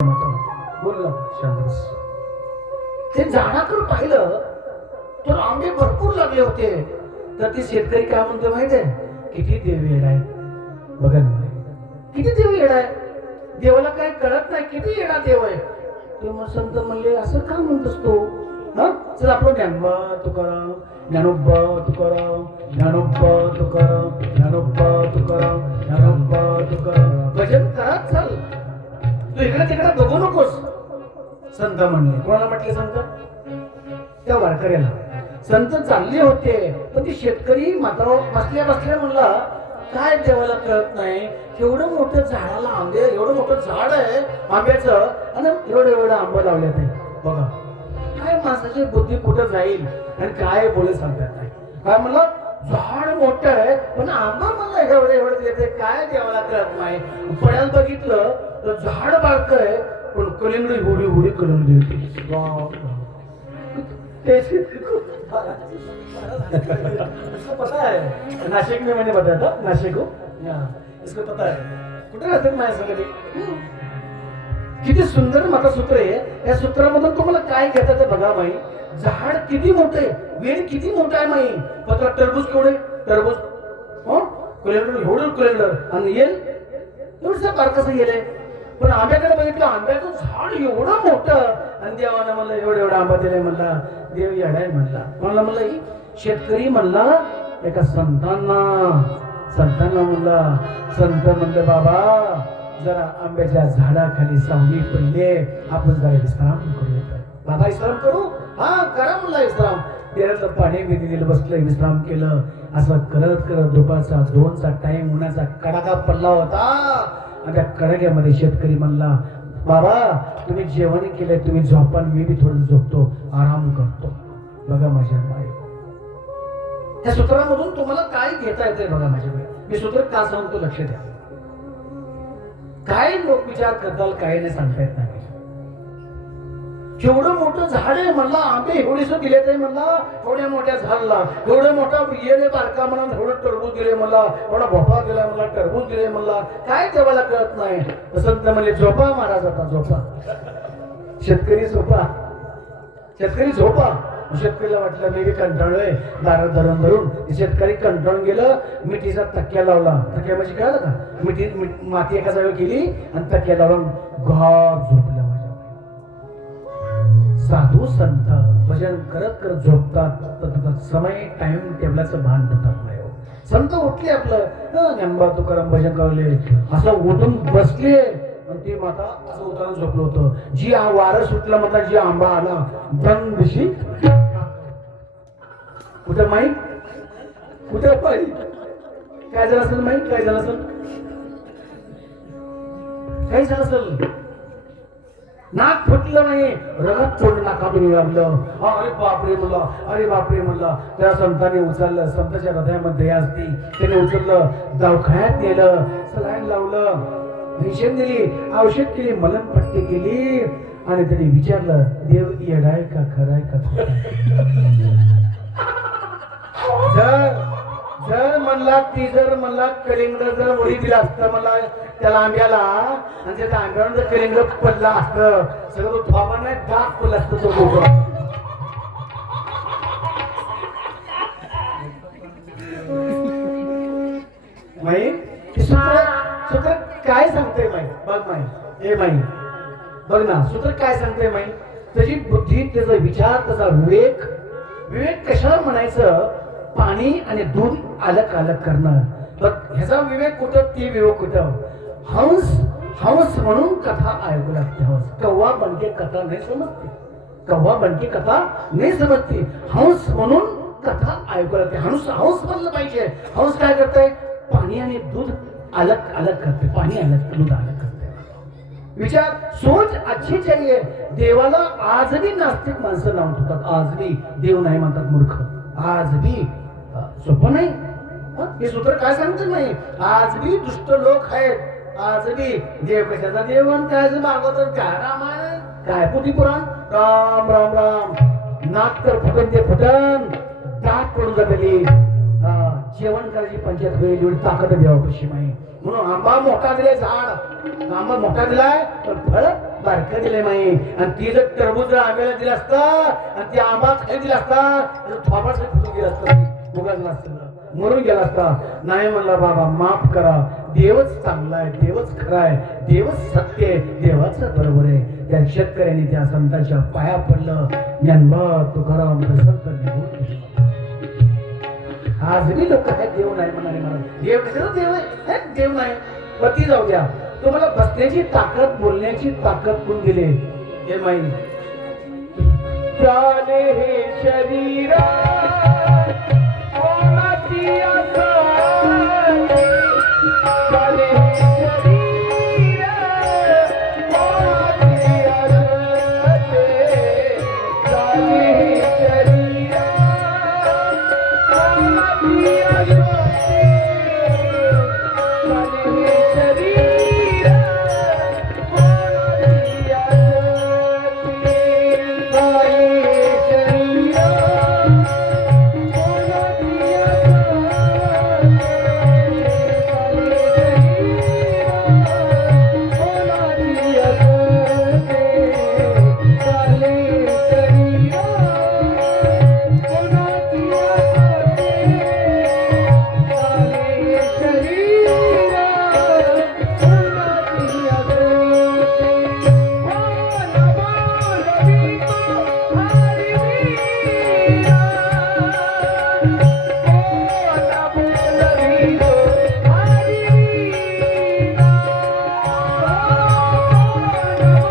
बोलला शांतबस. ते झाडाकडे पाहिलं तर आंबे भरपूर लागले होते. तर ते शेतकरी काय म्हणतो माहितीये, किती देव येड आहे बघा ना, किती देव येड आहे, देवाला काय कळत नाही, किती येडा देव आहे. तेव्हा संत म्हणले असं का म्हणतोस तू? हा चल आपलं ज्ञानोबा तुकाराम, ज्ञानोबा तुकाराम, ज्ञानोबा तुकाराम, ज्ञानोबा तुकाराम, ज्ञानोबा तुकाराम भजन करत चल, तू इकडे तिकडे बघू नकोस. संत म्हणले. कोणाला म्हटले संत? त्या वारकऱ्याला. संत चालले होते पण ते शेतकरी मातावर बसल्या बसल्या म्हणला, काय देवाला कळत नाही, एवढं मोठं झाडाला आंबे, एवढं मोठं झाड आहे आंब्याचं आणि एवढं आंबा लावल्यात आहे बघा. काय माणसाची बुद्धी कुठं जाईल आणि काय बोले सांगतात नाही. काय म्हणलं, झाड मोठं आहे पण आंबा म्हणलं एवढं देते, काय देवाला कळत नाही. पड्यात बघितलं तर झाड बारक आहे पण कलिंगडी एवढी एवढी कलिंगडी होती. इसको पता है नाशिक में मैंने बताया था, नाशिक को इसको पता है. कुठे राहते माझ्या सगळे. किती सुंदर माता सूत्र आहे. या सूत्रामधून तुम्हाला काय घेतात ते बघा माई. झाड किती मोठे, वेळ किती मोठा आहे माई. पत्र टरबूज केवढे, टरबूज हो कलिंगड एवढं कलिंगड आणि येल एवढं बारकसं गेलंय. पण आंब्याकडे बघितलं, आंब्याचं झाड एवढं मोठं आणि देवानं म्हणलं एवढा आंबा दिलाय. म्हणला देव येडाय म्हणला. कोणाला म्हणला? ही शेतकरी म्हणला एका संतांना म्हणला. संत म्हणलं बाबा जरा आंब्याच्या झाडाखाली सावली पडले, आपण जरा विश्राम करूया. बाबा विश्राम करू? हा करा म्हणला विश्राम. तेराचं पाणी दिलं, बसलं, विश्राम केलं. असं करत करत दुपारचा 2चा टाइम, उन्हाचा कडाका पडला होता. आणि त्या कडाक्यामध्ये शेतकरी म्हणला, बाबा तुम्ही जेवण केलंय, तुम्ही झोपा, मी बी थोडं झोपतो, आराम करतो. बघा माझ्या बाई, त्या सूत्रामधून तुम्हाला काय घेता येते बघा माझ्या बाई. मी सूत्र का सांगतो लक्ष द्या. काय लोक विचार करताल, काय नाही सांगता येत नाही. एवढं मोठं झाड आहे म्हणला, आंबे एवढेच दिले ते म्हणला, एवढ्या मोठ्या झाडला एवढं मोठा येणे बारका म्हणा, एवढं टरबूज दिले म्हणला, एवढा भोपळा दिला म्हणला, टरबूज दिले म्हणला, काय देवाला कळत नाही. संत म्हणले झोपा महाराज, आता झोपा. शेतकरी झोपा, शेतकरी झोपा. शेतकरीला वाटलं मी कंटाळलोय, दारात धरून धरून. शेतकरी कंटाळून गेलं, मिठीचा तक्क्या लावला. तक्क्या म्हणजे कळलं का, मिठी माती एका जागेवर केली आणि तक्क्या लावून घाब झोपला. साधू संत भजन करत करत झोपतात, समय टाइम टेबलाचं भान ठेवतात नाही. संत उठले, आपलं ज्ञानोबा तुकाराम भजन करले, असं उठून बसले आणि ती माता असं उतरून झोपलं होतं. जी वारं सुटला म्हटलं, जी आंबा आला दन दिशी कुठं माहीत, कुठं पाहिजे काय झालं असेल माहीत, काय झालं असेल, काय झालं असेल. नाक फुटलं नाही, रगत थोडं नाकातून लागलं. अरे बापरे म्हणला, अरे बापरे म्हणला. त्या संतांनी उचललं, संतांच्या हृदयामध्ये असती, त्याने उचललं, दवाखान्यात नेलं, सलाईन लावलं, इंजेक्शन दिली, औषध केली, मलमपट्टी केली आणि त्यांनी विचारलं देव येडाय का खराय का. जर म्हणला ती जर म्हणला कलिंगड जर वडी दिला असतं मला त्याला आंब्याला, आणि त्या आंब्यावर जर कलिंगड पडला असतं, सगळं तो थांबा नाही डाग पडला असतं तो गोगो. माई सूत्र काय सांगते माई, बघ माई, हे माई बघ ना, सूत्र काय सांगते माई. त्याची बुद्धी, त्याचा विचार, त्याचा विवेक. विवेक कशाला म्हणायचं, पाणी आणि दूध अलग अलग करणं. तर ह्याचा विवेक कुठं, ते विवेक कुठं. हंस हंस म्हणून कथा ऐकू लागते. हंस कव्वा बनके कथा नाही समजते, कव्वा बनके कथा नाही समजते. हंस म्हणून कथा ऐकू लागते. हंस हंस बनलं पाहिजे. हंस काय करते, पाणी आणि दूध अलग अलग करते, पाणी अलग, दूध अलग करते. विचार, सोच अच्छी चाहिए. देवाला आजही नास्तिक माणसं नाव ठेवतात, आजही देव नाही म्हणतात, मूर्ख. आज भी सोपं नाही. हे सूत्र काय सांगत नाही. आज भी दुष्ट लोक आहेत, आज भी देव कशाचा देव काय मागवतात, काय रामायण, काय पुती पुराण, राम राम राम. नाक तर फुटन ते फुटन, दात पडून जातली. जेवण करायची पंचायत होईल एवढी ताकद देवापाशी माही. म्हणून आंबा मोठा दिलाय, झाड आंबा मोठा दिलाय, पण फळ बारकं दिले माई आणि ती जर टरबूज आंब्याला दिला असता आणि ते आंबा खाली दिला असता तर थोपासाठी फुटून गेला असता उगाच नसतं मरून गेला असता नाही म्हणला बाबा माफ करा देवच चांगला आहे देवच खरा आहे देवच सत्य आहे देवाचं बरोबर आहे त्या शेतकऱ्यांनी त्या संतांच्या पाया पडलं ज्ञानबा तुकाराम संत निघून गेले. आजही लोक आहेत देव नाही म्हणाले मला देव कशाला देव आहे देव नाही पती जाऊ द्या तुम्हाला बसण्याची ताकद बोलण्याची ताकद कोण दिले हे माहिती त्याने हे शरीर कोणाची असं